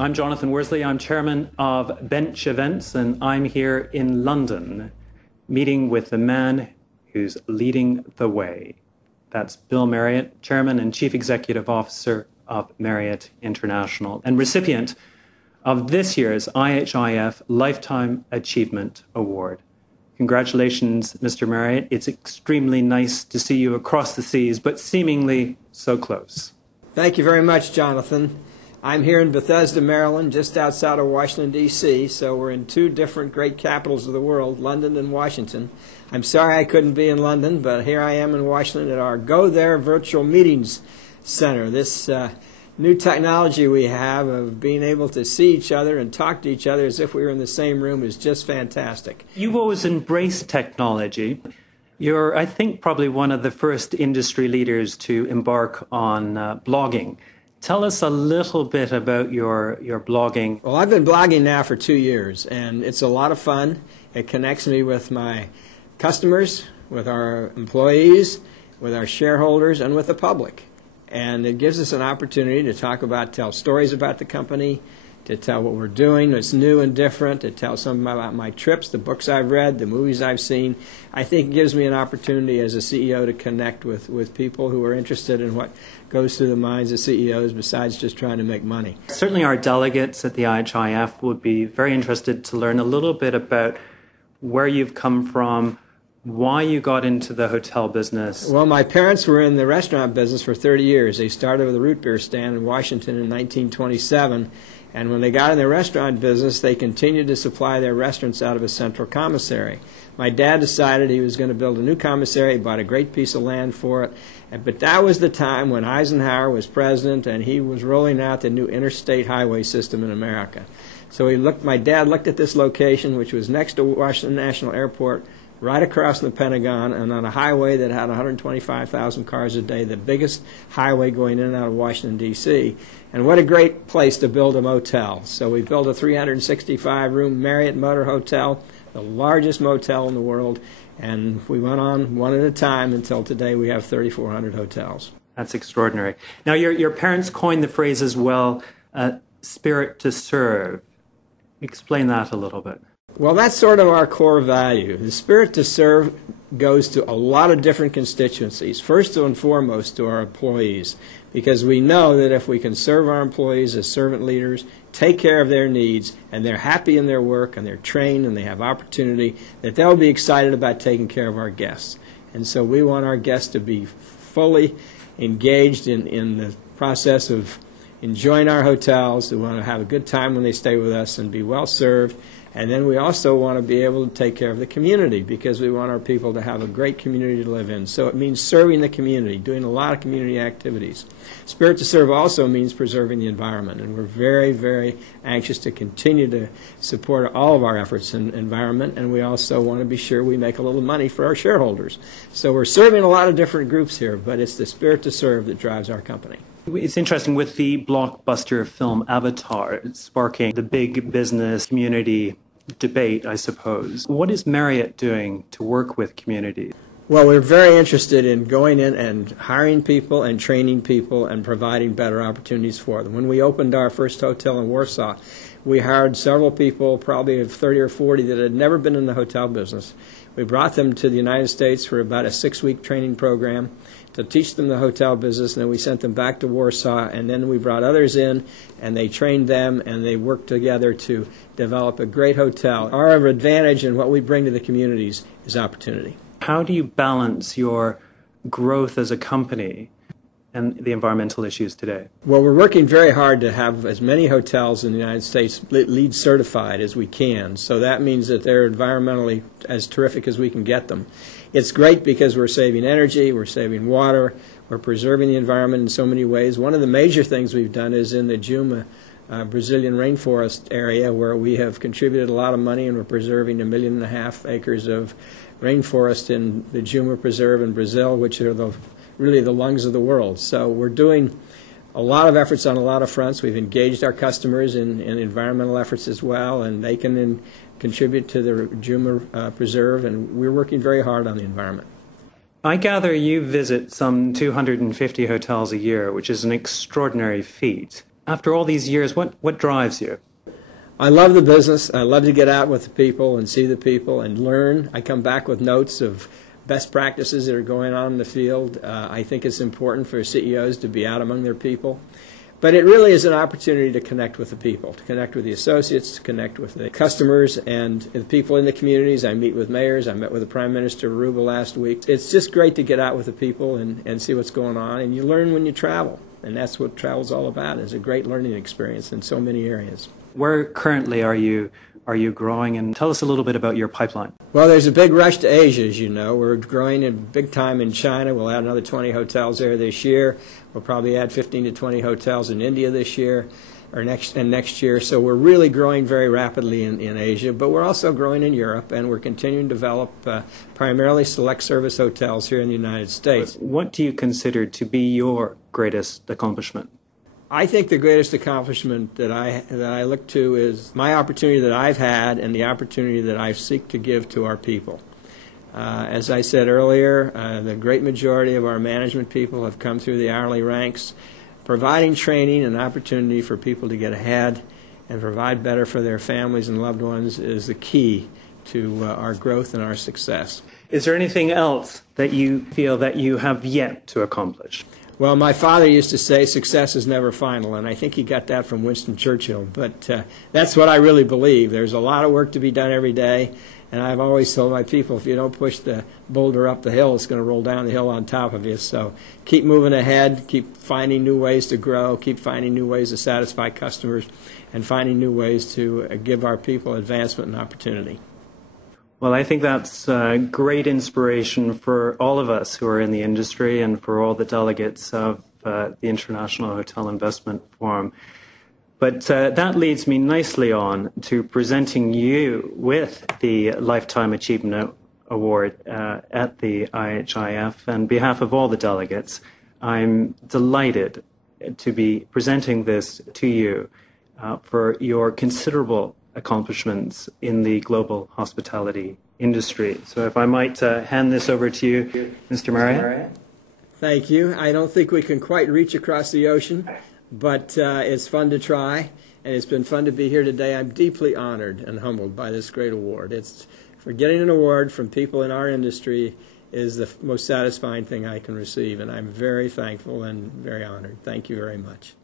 I'm Jonathan Worsley. I'm chairman of Bench Events, and I'm here in London meeting with the man who's leading the way. That's Bill Marriott, chairman and chief executive officer of Marriott International, and recipient of this year's IHIF Lifetime Achievement Award. Congratulations, Mr. Marriott. It's extremely nice to see you across the seas, but seemingly so close. Thank you very much, Jonathan. I'm here in Bethesda, Maryland, just outside of Washington, D.C., so we're in two different great capitals of the world, London and Washington. I'm sorry I couldn't be in London, but here I am in Washington at our Go There Virtual Meetings Center. This new technology we have of being able to see each other and talk to each other as if we were in the same room is just fantastic. You've always embraced technology. You're, I think, probably one of the first industry leaders to embark on blogging. Tell us a little bit about your blogging. Well, I've been blogging now for 2 years, and it's a lot of fun. It connects me with my customers, with our employees, with our shareholders, and with the public. And it gives us an opportunity to tell stories about the company, to tell what we're doing, what's new and different, to tell something about my trips, the books I've read, the movies I've seen. I think it gives me an opportunity as a CEO to connect with people who are interested in what goes through the minds of CEOs besides just trying to make money. Certainly our delegates at the IHIF would be very interested to learn a little bit about where you've come from, why you got into the hotel business. Well, my parents were in the restaurant business for 30 years. They started with a root beer stand in Washington in 1927. And when they got in the restaurant business, they continued to supply their restaurants out of a central commissary. My dad decided he was going to build a new commissary. He bought a great piece of land for it. But that was the time when Eisenhower was president and he was rolling out the new interstate highway system in America. So my dad looked at this location, which was next to Washington National Airport, right across from the Pentagon, and on a highway that had 125,000 cars a day, the biggest highway going in and out of Washington, D.C. And what a great place to build a motel. So we built a 365-room Marriott Motor Hotel, the largest motel in the world, and we went on one at a time until today we have 3,400 hotels. That's extraordinary. Now, your parents coined the phrase as well, spirit to serve. Explain that a little bit. Well, that's sort of our core value. The spirit to serve goes to a lot of different constituencies. First and foremost to our employees, because we know that if we can serve our employees as servant leaders, take care of their needs, and they're happy in their work, and they're trained, and they have opportunity, that they'll be excited about taking care of our guests. And so we want our guests to be fully engaged in the process of enjoying our hotels. They want to have a good time when they stay with us and be well served. And then we also want to be able to take care of the community because we want our people to have a great community to live in. So it means serving the community, doing a lot of community activities. Spirit to serve also means preserving the environment, and we're very, very anxious to continue to support all of our efforts in environment, and we also want to be sure we make a little money for our shareholders. So we're serving a lot of different groups here, but it's the spirit to serve that drives our company. It's interesting with the blockbuster film Avatar, it's sparking the big business community debate, I suppose. What is Marriott doing to work with communities? Well, we're very interested in going in and hiring people and training people and providing better opportunities for them. When we opened our first hotel in Warsaw, we hired several people, probably 30 or 40, that had never been in the hotel business. We brought them to the United States for about a 6-week training program to teach them the hotel business, and then we sent them back to Warsaw, and then we brought others in, and they trained them, and they worked together to develop a great hotel. Our advantage and what we bring to the communities is opportunity. How do you balance your growth as a company and the environmental issues today? Well, we're working very hard to have as many hotels in the United States LEED certified as we can. So that means that they're environmentally as terrific as we can get them. It's great because we're saving energy, we're saving water, we're preserving the environment in so many ways. One of the major things we've done is in the Juma Brazilian rainforest area, where we have contributed a lot of money and we're preserving 1.5 million acres of rainforest in the Juma Preserve in Brazil, which are really the lungs of the world. So we're doing a lot of efforts on a lot of fronts. We've engaged our customers in environmental efforts as well, and they can then contribute to the Juma Preserve, and we're working very hard on the environment. I gather you visit some 250 hotels a year, which is an extraordinary feat. After all these years, what drives you? I love the business. I love to get out with the people and see the people and learn. I come back with notes of best practices that are going on in the field. I think it's important for CEOs to be out among their people. But it really is an opportunity to connect with the people, to connect with the associates, to connect with the customers and the people in the communities. I meet with mayors. I met with the Prime Minister of Aruba last week. It's just great to get out with the people and see what's going on. And you learn when you travel. And that's what travel's all about. It's a great learning experience in so many areas. Where currently are you growing? And tell us a little bit about your pipeline. Well, there's a big rush to Asia, as you know. We're growing in big time in China. We'll add another 20 hotels there this year. We'll probably add 15 to 20 hotels in India this year or next year. So we're really growing very rapidly in Asia, but we're also growing in Europe, and we're continuing to develop primarily select service hotels here in the United States. What do you consider to be your greatest accomplishment? I think the greatest accomplishment that I look to is my opportunity that I've had and the opportunity that I seek to give to our people. As I said earlier, the great majority of our management people have come through the hourly ranks. Providing training and opportunity for people to get ahead and provide better for their families and loved ones is the key to our growth and our success. Is there anything else that you feel that you have yet to accomplish? Well, my father used to say success is never final, and I think he got that from Winston Churchill. But that's what I really believe. There's a lot of work to be done every day, and I've always told my people, if you don't push the boulder up the hill, it's going to roll down the hill on top of you. So keep moving ahead, keep finding new ways to grow, keep finding new ways to satisfy customers, and finding new ways to give our people advancement and opportunity. Well, I think that's great inspiration for all of us who are in the industry and for all the delegates of the International Hotel Investment Forum. But that leads me nicely on to presenting you with the Lifetime Achievement Award at the IHIF. On behalf of all the delegates, I'm delighted to be presenting this to you for your considerable accomplishments in the global hospitality industry. So if I might hand this over to you, Mr. Marriott. Thank you. I don't think we can quite reach across the ocean, but it's fun to try, and it's been fun to be here today. I'm deeply honored and humbled by this great award. For getting an award from people in our industry is the most satisfying thing I can receive, and I'm very thankful and very honored. Thank you very much.